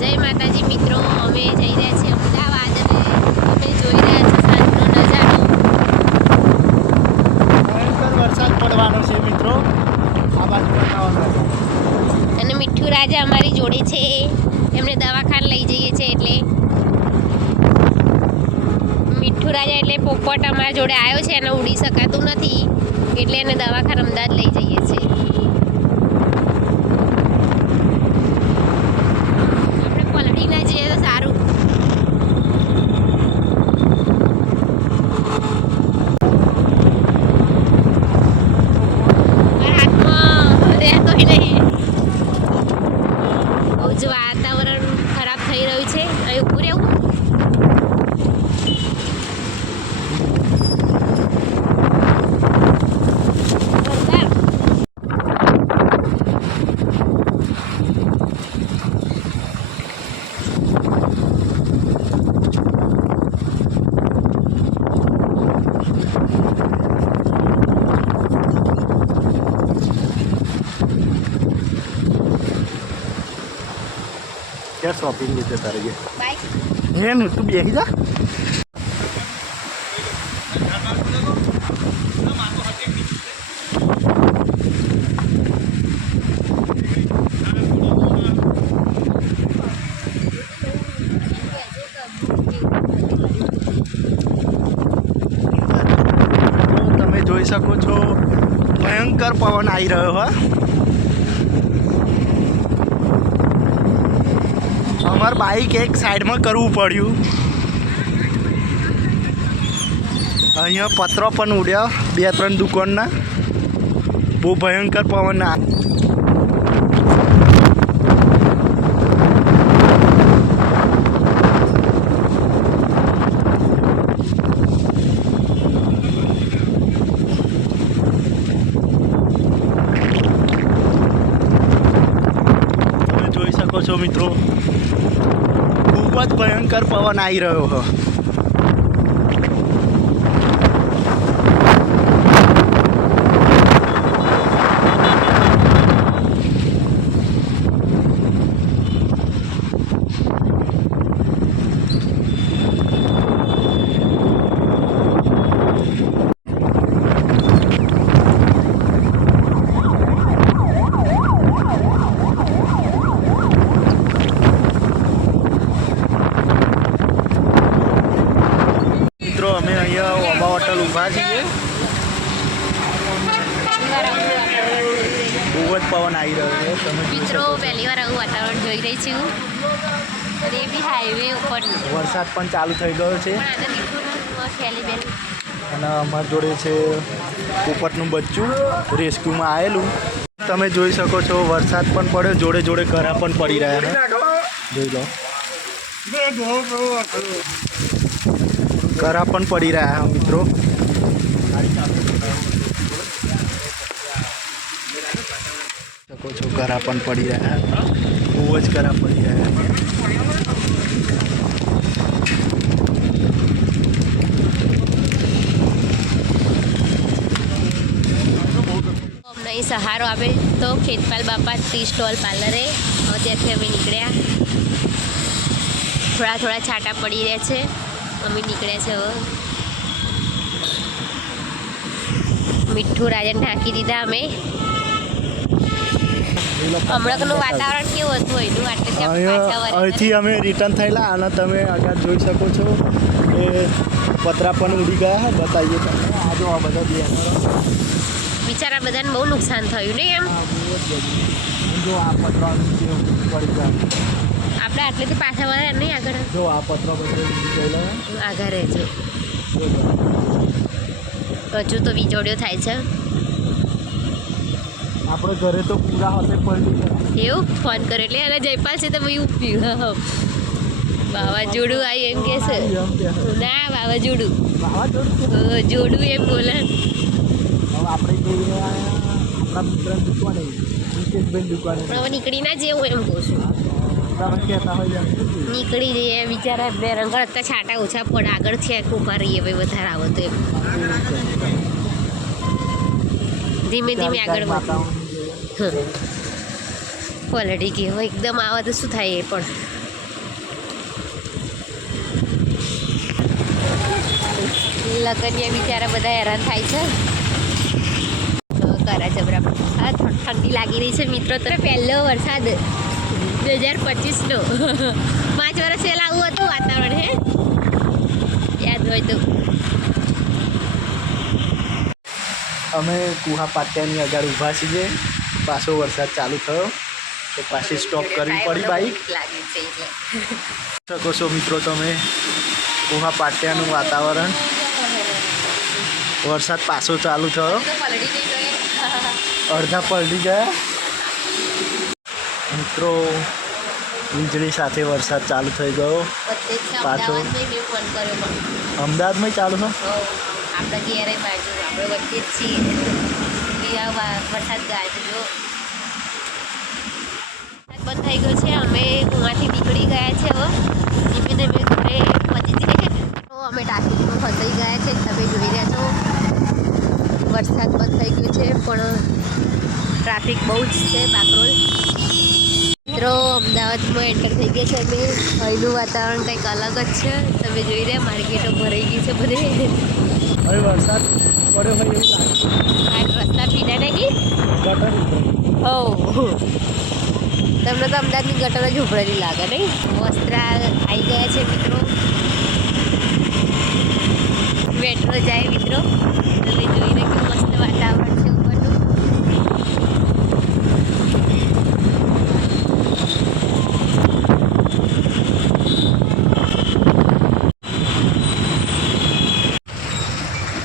જય માતાજી મિત્રો અમે જઈ રહ્યા છીએ અમદાવાદ અને અમે જોઈ રહ્યા છીએ સાંજનો નજારો. ભયંકર વરસાદ પડવાનો છે મિત્રો. આ બાજુ અને મીઠું રાજા અમારી જોડે છે. એમને દવાખાને લઈ જઈએ છીએ એટલે. મીઠું રાજા એટલે પોપટ અમારા જોડે આવ્યો છે એને ઉડી શકાતું નથી. એટલે એને દવાખાને અમદાવાદ લઈ જઈએ છીએ. inahiya. ક્યાં શોપિંગ રીતે તારે હે નું તું બેસી જા. તમે જોઈ શકો છો ભયંકર પવન આવી રહ્યો હા. અમાર બાઈક એક સાઈડમાં કરવું પડ્યું. અહીંયા પતરો પણ ઉડ્યા, બે ત્રણ દુકાનના. બહુ ભયંકર પવન જોઈ શકો છો મિત્રો ખૂબ જ ભયંકર પવન આવી રહ્યો છે મિત્રો અમે અહીંયા ઓબા હોટલ ઊભા છીએ બહુ જ પવન આવી રહ્યો છે. તમે મિત્રો પહેલી વાર આવું વાતાવરણ જોઈ રહી છું. અને બી હાઈવે ઉપર વરસાદ પણ ચાલુ થઈ ગયો છે. અને અમારી જોડે છે પોપટનું બચ્ચું. રેસ્ક્યુમાં આવેલું તમે જોઈ શકો છો વરસાદ પણ પડ્યો. જોડે જોડે કરા પણ પડી રહ્યા છે. જોઈ લો. કરા પણ પડી રહ્યા મિત્રો. શકો છો કરા પણ પડી રહ્યા બહુ જ કરા પડી રહ્યા એ સહારો આપે તો ખેતપાલ બાપા ટી સ્ટોલ પાર્લરે. ત્યાંથી અમે નીકળ્યા. થોડા થોડા છાંટા પડી રહ્યા છે. અમે નીકળ્યા છે હવે. મીઠું રાજન ઢાંકી દીધા અમે. હમણાંનું વાતાવરણ કેવું હતું? એનું વળ્યા અહીંથી અમે રિટર્ન થયેલા અને તમે આગળ જોઈ શકો છો એ પતરા પણ ઉડી ગયા બતાવીએ તમને. આ જો આ બધા બેનરો બિચારા બધાને બહુ નુકસાન થયું ને એમ? જ જો આ પતરા નીચે પડી ગયા. આપણે આટલેથી પાછા વળ્યા નહીં આગળ? જો આ પતરા બધો ઉડી ગયેલા આગળ રહેજો. હજુ તો વીજોડ્યો થાય છે. આપણે ઘરે તો પૂરા હાથે પડી એવું? ફોન કરે એટલે અને જયપાલ છે તો ભાઈ ઉપ્યું વાવાઝોડું આવી એમ કે છે. ના વાવાઝોડું. જોડું એમ બોલે. હવે આપણે જઈ આપણા મિત્ર દુકાને મુકેશભાઈ દુકાને હવે નીકળી ના જેવું એમ કહું છું. નીકળી જઈએ બિચારા બે રંગળ અત્યારે છાંટા ઓછા પડે. આગળ છે ઊભા રહીએ ભાઈ વધારે આવો તો એમ. ધીમે ધીમે આગળ જે હમ. પલટી હવે એકદમ આવે તો શું થાય એ પણ. લગનિયા બિચારા બધા હેરાન થાય છે. તો કરા જબરા આ ઠ- ઠંડી લાગી રહી છે મિત્રો. તો પહેલો વરસાદ બે હજાર પચીસનો. પાંચ વર્ષ પહેલાં આવું હતું વાતાવરણ હે? યાદ હોય તો. અમે કુહા પાટિયાની આગળ ઊભા છીએ. પાછો વરસાદ ચાલુ થયો તો પાછી સ્ટોપ કરવી પડી બાઈક શકો છો મિત્રો તમે કુહા પાટિયાનું વાતાવરણ. વરસાદ પાછો ચાલુ થયો. અડધા પલટી ગયા. મિત્રો વીજળી સાથે વરસાદ ચાલુ થઈ ગયો. પાછો. અમદાવાદમાં ચાલુ હો, આપણા ઘેરે બાજુ, આપણે વચ્ચે જ છીએ. એ વરસાદ ગાજુ જો વરસાદ બંધ થઈ ગયો છે, અમે કુવાથી નીકળી ગયા છે હવે. ધીમે ધીમે ઘરે પહોંચી છે તો અમે ટાકીમાં ફસાઈ ગયા છે, તમે જોઈ રહ્યા છો. વરસાદ બંધ થઈ ગયો છે, પણ ટ્રાફિક બહુ જ છે, બાકરોલ. મિત્રો, અમદાવાદમાં એન્ટર થઈ ગયા છે અમે. અહીંનું વાતાવરણ કંઈક અલગ જ છે. તમે જોઈ રહ્યા માર્કેટો ભરાઈ ગઈ છે, બધે. હવે વરસાદ પડ્યો હોય એવું લાગે. આ રસ્તા પીડા નહીં ગટર હો તમને તો અમદાવાદની ગટર જ ઉભરેલી લાગે નહીં? વસ્ત્રા આવી ગયા છે મિત્રો. મેટ્રો જાય મિત્રો તમે જોઈને કે મસ્ત વાતાવરણ છે ઉપરનું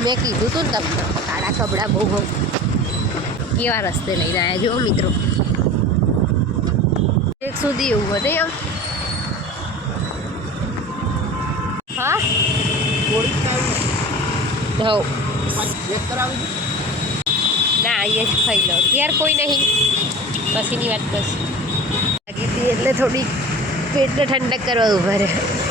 મેં કીધું તું ને તમને કાળા કપડાં બહુ બહુ કેવા રસ્તે લઈ રહ્યા જો મિત્રો. એક સુધી એવું બને આમ. હા? ના, અહીંયા જ ખાઈ લો યાર, કોઈ નહીં. પછીની વાત હતી એટલે થોડી પેટને ઠંડક કરવા ઊભા રહે.